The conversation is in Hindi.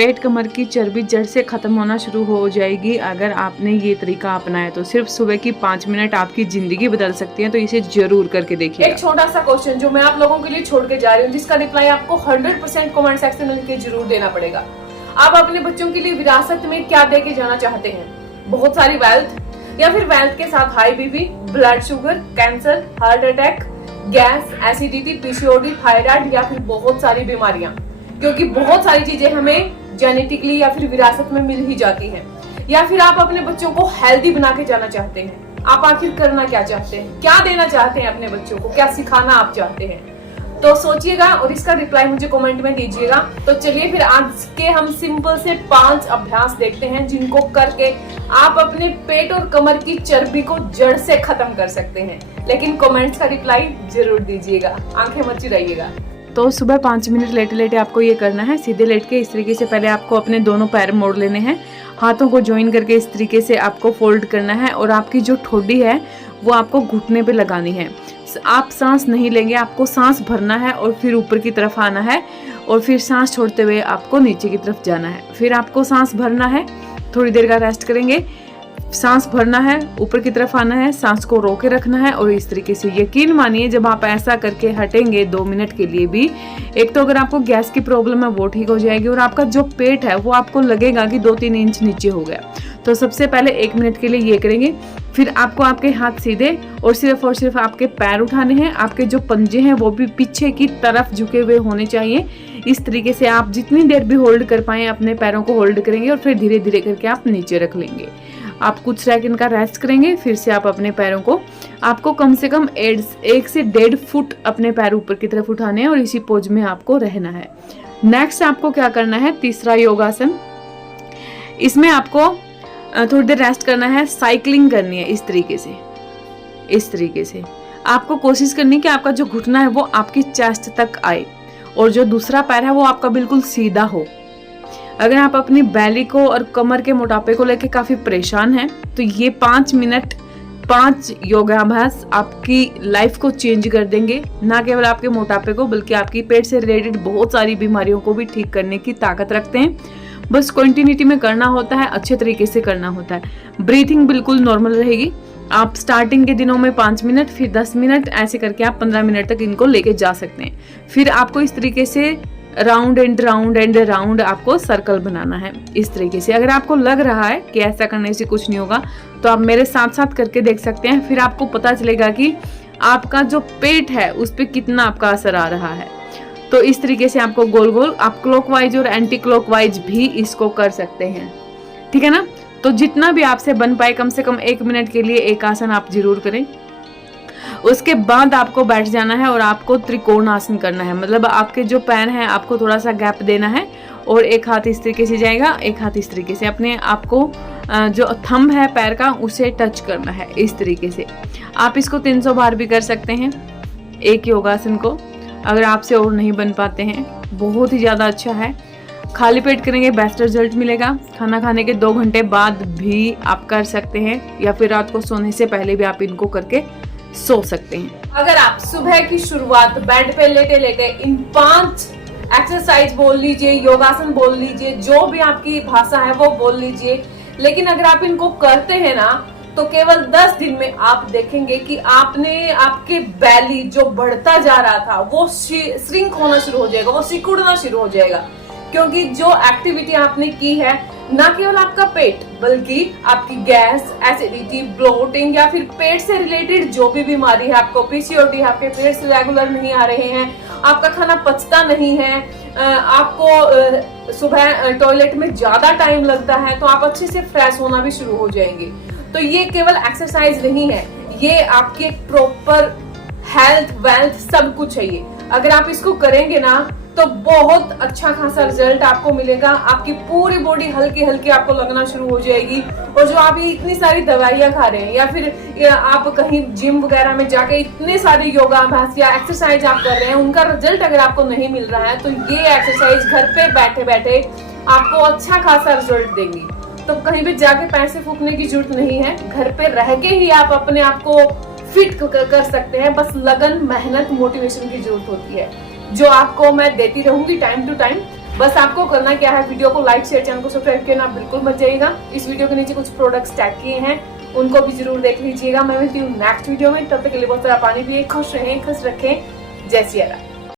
पेट कमर की चर्बी जड़ से खत्म होना शुरू हो जाएगी अगर आपने ये तरीका अपनाया तो। सिर्फ सुबह की 5 मिनट आपकी जिंदगी बदल सकती है, तो इसे जरूर करके देखिए। एक छोटा सा क्वेश्चन जो मैं आप लोगों के लिए छोड़ के जा रही हूँ, जिसका रिप्लाई आपको 100% कमेंट सेक्शन में लिख के जरूर देना पड़ेगा। आप अपने बच्चों के लिए विरासत में क्या दे के जाना चाहते हैं? बहुत सारी वेल्थ, या फिर वेल्थ के साथ high BP, blood sugar, cancer, heart attack, gas, acidity, PCOD, thyroid, या फिर बहुत सारी बीमारियां? क्योंकि बहुत सारी चीजें हमें जेनेटिकली या फिर विरासत में मिल ही जाती हैं। या फिर आप अपने बच्चों को हेल्दी बना के जाना चाहते हैं। आप आखिर करना क्या चाहते हैं? क्या देना चाहते हैं अपने बच्चों को? क्या सिखाना आप चाहते हैं? तो सोचिएगा और इसका रिप्लाई मुझे कमेंट में दीजिएगा। तो चलिए फिर आज के हम सिंपल से 5 अभ्यास देखते हैं, जिनको करके आप अपने पेट और कमर की चर्बी को जड़ से खत्म कर सकते हैं। लेकिन कमेंट्स का रिप्लाई जरूर दीजिएगा, आंखें मत चुराइएगा। तो सुबह 5 मिनट लेटे लेटे आपको ये करना है। सीधे लेट के इस तरीके से पहले आपको अपने दोनों पैर मोड़ लेने हैं, हाथों को ज्वाइन करके इस तरीके से आपको फोल्ड करना है और आपकी जो ठोडी है वो आपको घुटने पे लगानी है। आप सांस नहीं लेंगे, आपको सांस भरना है और फिर ऊपर की तरफ आना है और फिर सांस छोड़ते हुए आपको नीचे की तरफ जाना है। फिर आपको सांस भरना है, थोड़ी देर का रेस्ट करेंगे, सांस भरना है, ऊपर की तरफ आना है, सांस को रोके रखना है और इस तरीके से। यकीन मानिए जब आप ऐसा करके हटेंगे 2 मिनट के लिए भी, एक तो अगर आपको गैस की प्रॉब्लम है वो ठीक हो जाएगी और आपका जो पेट है वो आपको लगेगा कि 2-3 इंच नीचे हो गया। तो सबसे पहले 1 मिनट के लिए ये करेंगे। फिर आपको आपके हाथ सीधे और सिर्फ आपके पैर उठाने हैं। आपके जो पंजे हैं वो भी पीछे की तरफ झुके हुए होने चाहिए। इस तरीके से आप जितनी देर भी होल्ड कर पाए अपने पैरों को होल्ड करेंगे और फिर धीरे धीरे करके आप नीचे रख लेंगे। आप कुछ सेकंड का रेस्ट करेंगे, फिर से आप अपने पैरों को, आपको कम से कम 1 से 1.5 फुट अपने पैर ऊपर की तरफ उठाने हैं और इसी पोज में आपको रहना है। नेक्स्ट आपको क्या करना है, तीसरा योगासन। इसमें आपको थोड़ी देर रेस्ट करना है, साइकिलिंग करनी है इस तरीके से। आपको कोशिश करनी है कि आपका जो घुटना है वो आपकी चेस्ट तक आए और जो दूसरा पैर है वो आपका बिल्कुल सीधा हो। अगर आप अपनी बैली को और कमर के मोटापे को लेकर काफी परेशान हैं तो ये 5 मिनट 5 योगाभ्यास आपकी लाइफ को चेंज कर देंगे। ना केवल आपके मोटापे को बल्कि आपकी पेट से रिलेटेड बहुत सारी बीमारियों को भी ठीक करने की ताकत रखते हैं। बस कंटिन्यूटी में करना होता है, अच्छे तरीके से करना होता है। ब्रीथिंग बिल्कुल नॉर्मल रहेगी। आप स्टार्टिंग के दिनों में 5 मिनट, फिर 10 मिनट, ऐसे करके आप 15 मिनट तक इनको लेके जा सकते हैं। फिर आपको इस तरीके से राउंड एंड राउंड आपको सर्कल बनाना है इस तरीके से। अगर आपको लग रहा है कि ऐसा करने से कुछ नहीं होगा तो आप मेरे साथ साथ करके देख सकते हैं। फिर आपको पता चलेगा कि आपका जो पेट है उस पर कितना आपका असर आ रहा है। तो इस तरीके से आपको गोल गोल, आप क्लॉकवाइज और एंटी क्लॉकवाइज भी इसको कर सकते हैं, ठीक है ना। तो जितना भी आपसे बन पाए कम से कम 1 मिनट के लिए एक आसन आप जरूर करें। उसके बाद आपको बैठ जाना है और आपको त्रिकोण आसन करना है। मतलब आपके जो पैर हैं आपको थोड़ा सा गैप देना है और एक हाथ इस तरीके से जाएगा, एक हाथ इस तरीके से। अपने आपको जो थंब है पैर का उसे टच करना है इस तरीके से। आप इसको 300 बार भी कर सकते हैं एक योगासन को, अगर आपसे और नहीं बन पाते हैं। बहुत ही ज़्यादा अच्छा है। खाली पेट करेंगे बेस्ट रिजल्ट मिलेगा। खाना खाने के 2 घंटे बाद भी आप कर सकते हैं या फिर रात को सोने से पहले भी आप इनको करके सो सकते हैं। अगर आप सुबह की शुरुआत बेड पे लेटे लेटे इन 5 एक्सरसाइज बोल लीजिए, योगासन बोल लीजिए, जो भी आपकी भाषा है वो बोल लीजिए, लेकिन अगर आप इनको करते हैं ना तो केवल 10 दिन में आप देखेंगे कि आपके बैली जो बढ़ता जा रहा था वो श्रिंक होना शुरू हो जाएगा, वो सिकुड़ना शुरू हो जाएगा। क्योंकि जो एक्टिविटी आपने की है, ना केवल आपका पेट बल्कि आपकी गैस, एसिडिटी, ब्लोटिंग या फिर पेट से रिलेटेड जो भी बीमारी है, आपको पीसीओडी, आपके पेट से रेगुलर नहीं आ रहे हैं, आपका खाना पचता नहीं है, आपको सुबह टॉयलेट में ज्यादा टाइम लगता है, तो आप अच्छे से फ्रेश होना भी शुरू हो जाएंगे। तो ये केवल एक्सरसाइज नहीं है, ये आपकी एक प्रॉपर हेल्थ वेल्थ सब कुछ है ये। अगर आप इसको करेंगे ना तो बहुत अच्छा खासा रिजल्ट आपको मिलेगा। आपकी पूरी बॉडी हल्की हल्की आपको लगना शुरू हो जाएगी। और जो आप ये इतनी सारी दवाइयां खा रहे हैं या फिर आप कहीं जिम वगैरह में जाके इतने सारे योगाभ्यास या एक्सरसाइज आप कर रहे हैं, उनका रिजल्ट अगर आपको नहीं मिल रहा है तो ये एक्सरसाइज घर पे बैठे बैठे आपको अच्छा खासा रिजल्ट देंगी। तो कहीं भी जाके पैसे फूकने की जरूरत नहीं है, घर पे रह के ही आप अपने आप को फिट कर सकते हैं। बस लगन, मेहनत, मोटिवेशन की जरूरत होती है, जो आपको मैं देती रहूंगी टाइम टू टाइम। बस आपको करना क्या है, वीडियो को लाइक शेयर, चैनल को सब्सक्राइब करना बिल्कुल मत जाइएगा। इस वीडियो के नीचे कुछ प्रोडक्ट्स टैग किए हैं, उनको भी जरूर देख लीजिएगा। मैं मिलती हूँ नेक्स्ट वीडियो में, तब तक के लिए बहुत सारा पानी पिए, खुश रहें, खुश रखें। जय सिया राम।